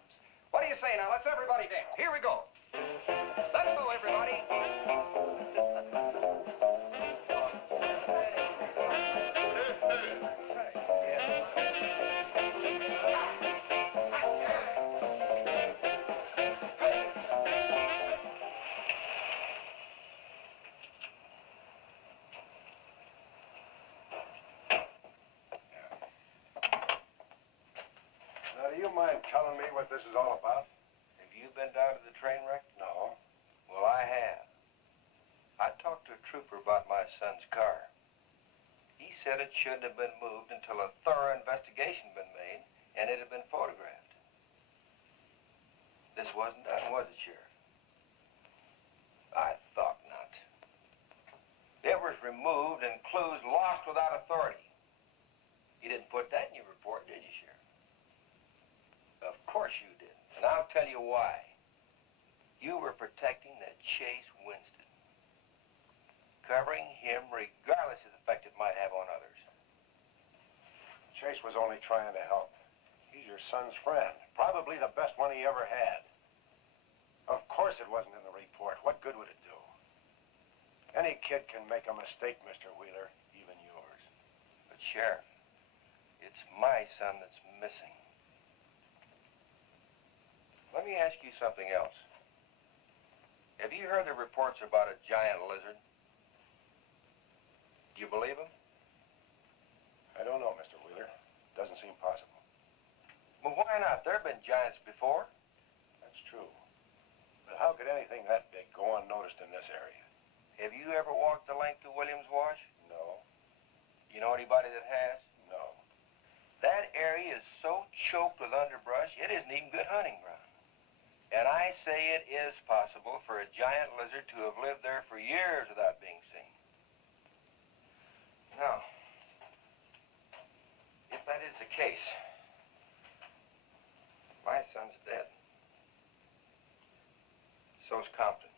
What do you say now? Let's everybody dance. Here we go. Let's go, everybody. Now, do you mind telling me what this is all about? Have you been down to the train wreck? No. Well, I have. I talked to a trooper about my son's car. He said it shouldn't have been moved until a thorough investigation had been made and it had been photographed. This wasn't done, was it, Sheriff? I thought not. It was removed and clues lost without authority. You didn't put that in your report, did you, Sheriff? Of course you didn't, and I'll tell you why. You were protecting that Chase Winston, covering him regardless of the effect it might have on others. Chase was only trying to help. He's your son's friend, probably the best one he ever had. Of course it wasn't in the report. What good would it do? Any kid can make a mistake, Mr. Wheeler, even yours. But, Sheriff, it's my son that's missing. Let me ask you something else. Have you heard the reports about a giant lizard? Do you believe them? I don't know, Mr. Wheeler. Doesn't seem possible. Well, why not? There have been giants before. That's true. But how could anything that big go unnoticed in this area? Have you ever walked the length of Williams Wash? No. You know anybody that has? No. That area is so choked with underbrush, it isn't even good hunting ground. And I say it is possible for a giant lizard to have lived there for years without being seen. Now, if that is the case, my son's dead. So's Compton.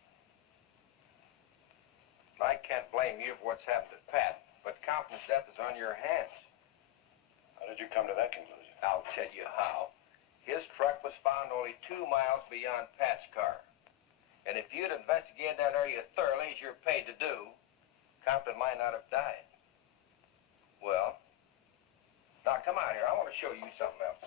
I can't blame you for what's happened to Pat, but Compton's death is on your hands. How did you come to that conclusion? I'll tell you how. His truck was found only 2 miles beyond Pat's car. And if you'd investigated that area thoroughly, as you're paid to do, Compton might not have died. Well, now come out here. I want to show you something else.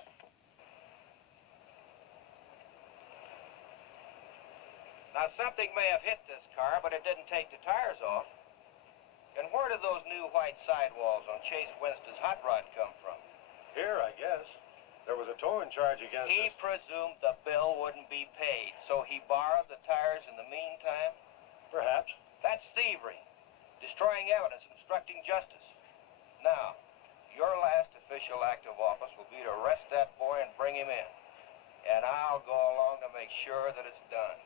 Now, something may have hit this car, but it didn't take the tires off. And where did those new white sidewalls on Chase Winston's hot rod come from? Here, I guess. There was a towing charge against He us. presumed the bill wouldn't be paid, so he borrowed the tires in the meantime. Perhaps. That's thievery, destroying evidence, obstructing justice. Now, your last official act of office will be to arrest that boy and bring him in. And I'll go along to make sure that it's done.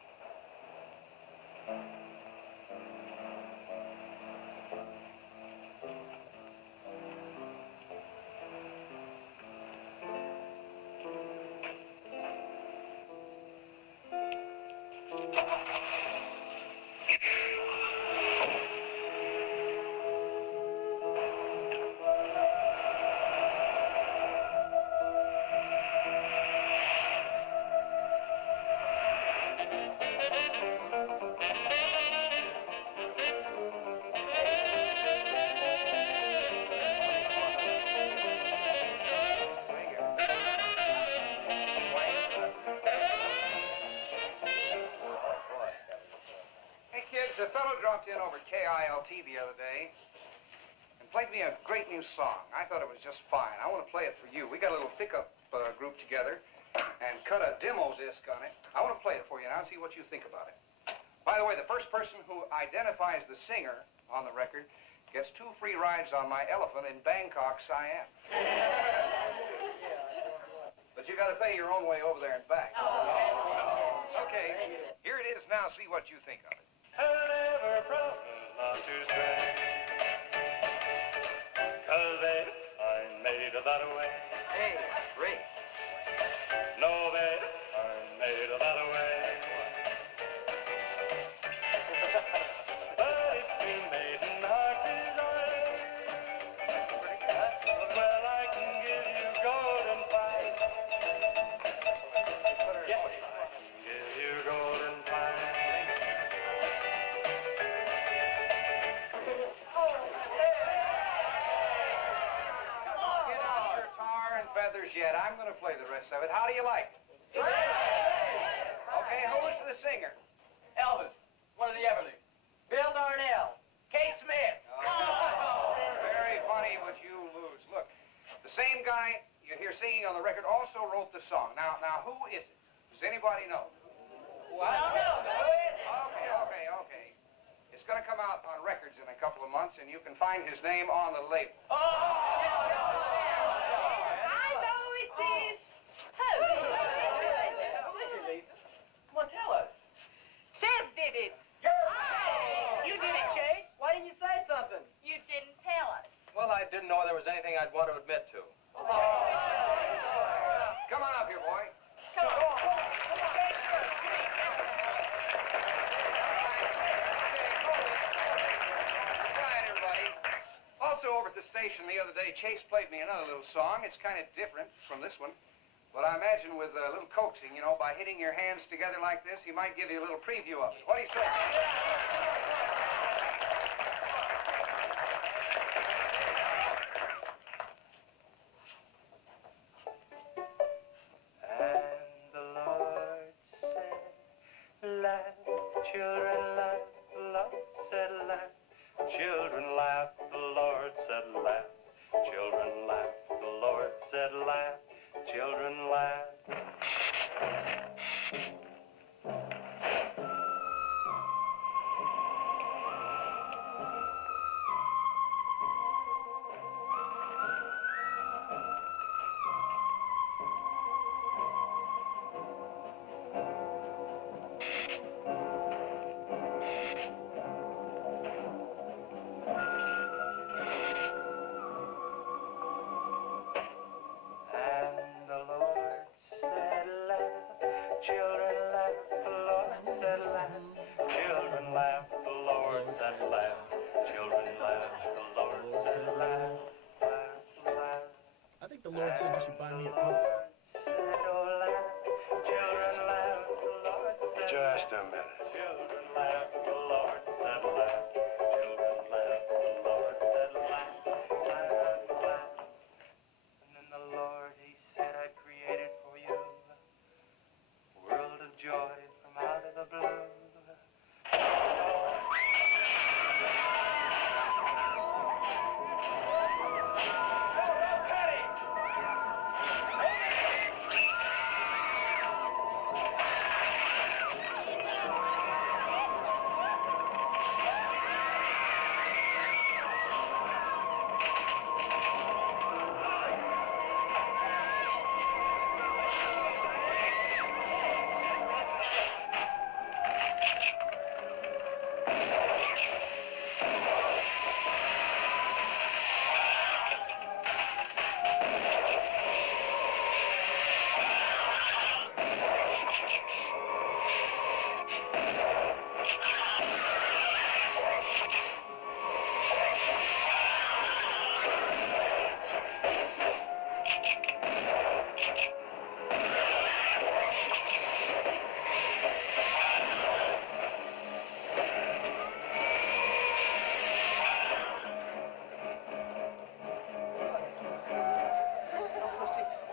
a fellow dropped in over KILT the other day and played me a great new song. I thought it was just fine. I want to play it for you. We got a little pickup group together and cut a demo disc on it. I want to play it for you now and see what you think about it. By the way, the first person who identifies the singer on the record gets 2 free rides on my elephant in Bangkok, Siam. But you got to pay your own way over there and back. Okay, here it is now. See what you think of it. And ever promise not to stray, 'cause baby, I'm made that way. Hey, Ray. No, baby, I'm made that way. But if we made an heart desire, well, I can give you golden fire. Yes, I can give you golden fire. Get out your tar and feathers yet. I'm going to play the rest of it. How do you like it? Okay, who was the singer? Elvis, one of the Everlys. Bill Darnell. Kate Smith. Very funny, but you lose. Look, the same guy you hear singing on the record also wrote the song. Now, who is it? Does anybody know? Okay. It's going to come out on records in a couple of months, and you can find his name on the label. I know it is. Come on, tell us. Chef did it. You did it, Chase. Why didn't you say something? You didn't tell us. Well, I didn't know there was anything I'd want to admit to. Come on up here, boy. Come on. Quiet, everybody. Also, over at the station the other day, Chase played me another little song. It's kind of different from this one. But I imagine with a little coaxing, you know, by hitting your hands together like this, he might give you a little preview of it. What do you say? And the Lord said, laugh, children, laugh. The Lord said, laugh, children, laugh. The Lord said, laugh, children, laugh. The Lord said, laugh, children, laugh. And the Lord said, laugh, children, laugh. The Lord said, laugh, children, laugh. The Lord said, laugh, children, laugh. The Lord said, laugh, laugh, laugh. I think the Lord said you should buy me a Coke. Said, oh, laugh, children, laugh. The Lord said, Just a minute. children, laugh. The Lord said, laugh, children, laugh. The Lord said, laugh, laugh, laugh. And then the Lord, he said, I created for you a world of joy from out of the blue.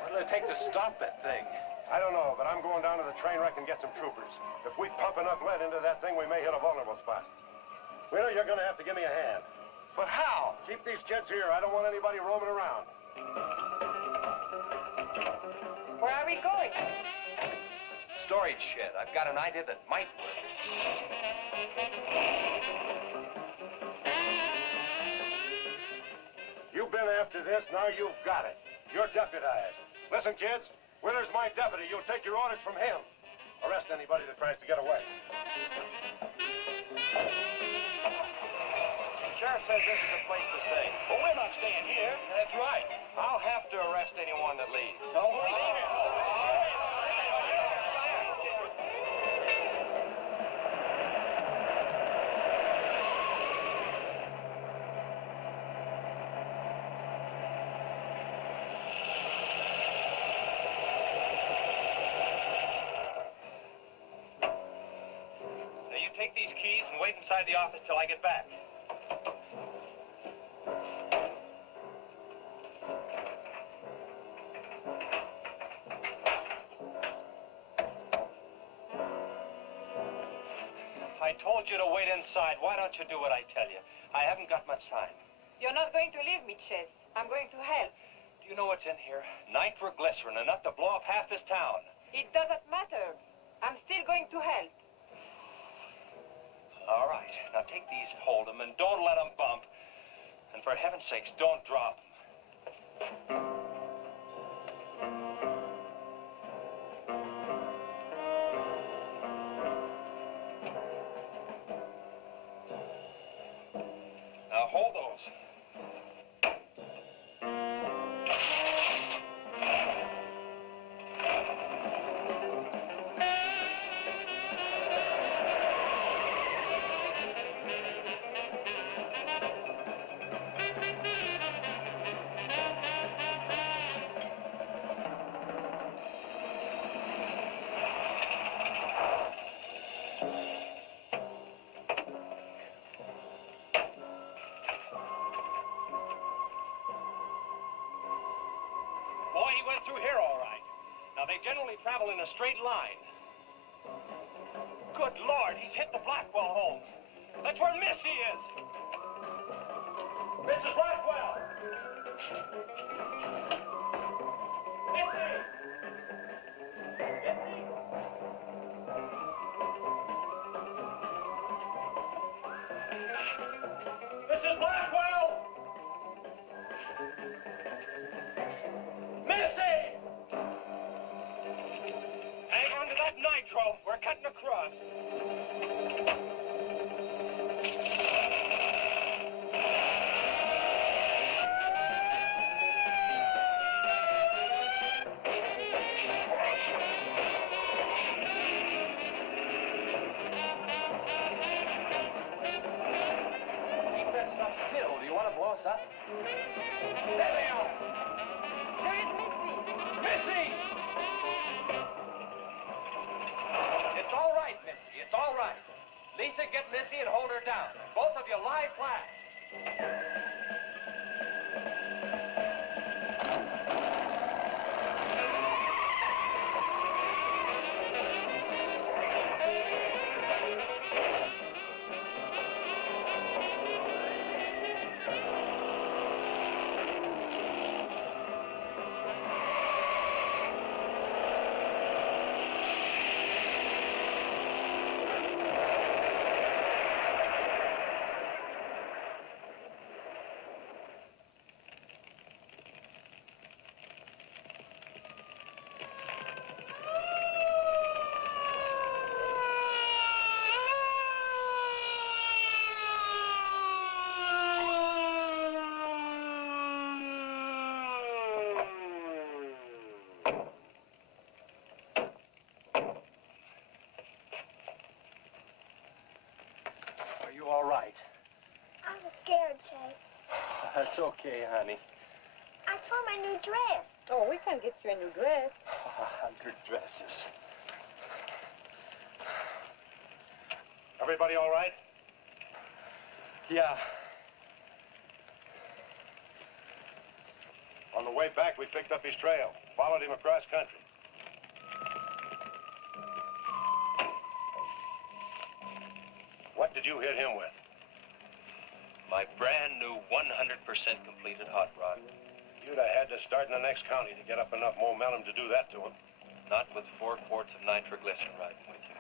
What'll it take to stop that thing? I don't know, but I'm going down to the train wreck and get some troopers. If we pump enough lead into that thing, we may hit a vulnerable spot. have to give me a hand. But how? Keep these kids here. I don't want anybody roaming around. Where are we going? Storage shed. I've got an idea that might work. You've been after this, now you've got it. You're deputized. Listen, kids, Wheeler's my deputy. You'll take your orders from him. Arrest anybody that tries to get away. The sheriff says this is a place to stay. Well, we're not staying here. That's right. I'll have to arrest anyone that leaves. Don't leave it. Now, you take these keys and wait inside the office till I get back. I told you to wait inside. Why don't you do what I tell you? I haven't got much time. You're not going to leave me, Chase. I'm going to help. Do you know what's in here? Nitroglycerin, enough to blow up half this town. It doesn't matter. I'm still going to help. All right. Now take these, hold them, and don't let them bump. And for heaven's sakes, don't drop 'em. Now hold those. Boy, he went through here all right. Now, they generally travel in a straight line. Good Lord, he's hit the Blackwell home. That's where Missy is. Mrs. Blackwell! Missy! Missy! Mrs. Blackwell! Missy! Hang on to that nitro. We're cutting across. Keep that stuff still. Do you want to blow us up? There they are! There is Missy. Missy! It's all right, Missy. It's all right. Lisa, get Missy and hold her down. Both of you lie flat. Are you all right? I'm scared, Chase. That's okay, honey. I saw my new dress. Oh, we can get you a new dress. 100 dresses. Everybody all right? Yeah. On the way back, we picked up his trail, followed him across country. What did you hit him with? My brand new 100% completed hot rod. You'd have had to start in the next county to get up enough momentum to do that to him. Not with 4 quarts of nitroglycerin riding with you.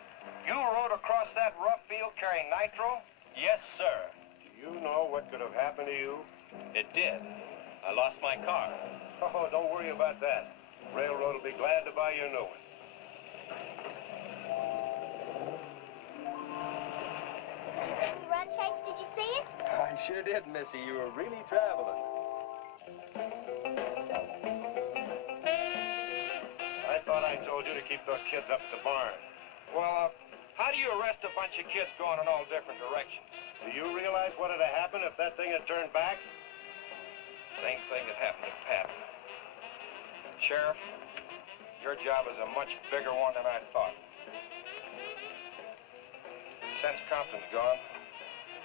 You rode across that rough field carrying nitro? Yes, sir. Do you know what could have happened to you? It did. I lost my car. Oh, don't worry about that. Railroad will be glad to buy you a new one. Run, Chase, did you see it? I sure did, Missy. You were really traveling. I thought I told you to keep those kids up at the barn. Well, how do you arrest a bunch of kids going in all different directions? Do you realize what would have happened if that thing had turned back? Same thing that happened to Pat. Sheriff, your job is a much bigger one than I thought. Since Compton's gone,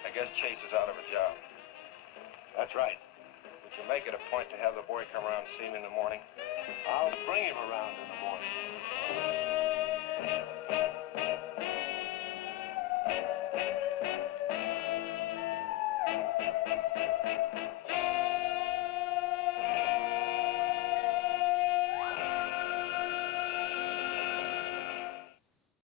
I guess Chase is out of a job. That's right. Would you make it a point to have the boy come around and see me in the morning? I'll bring him around in the morning.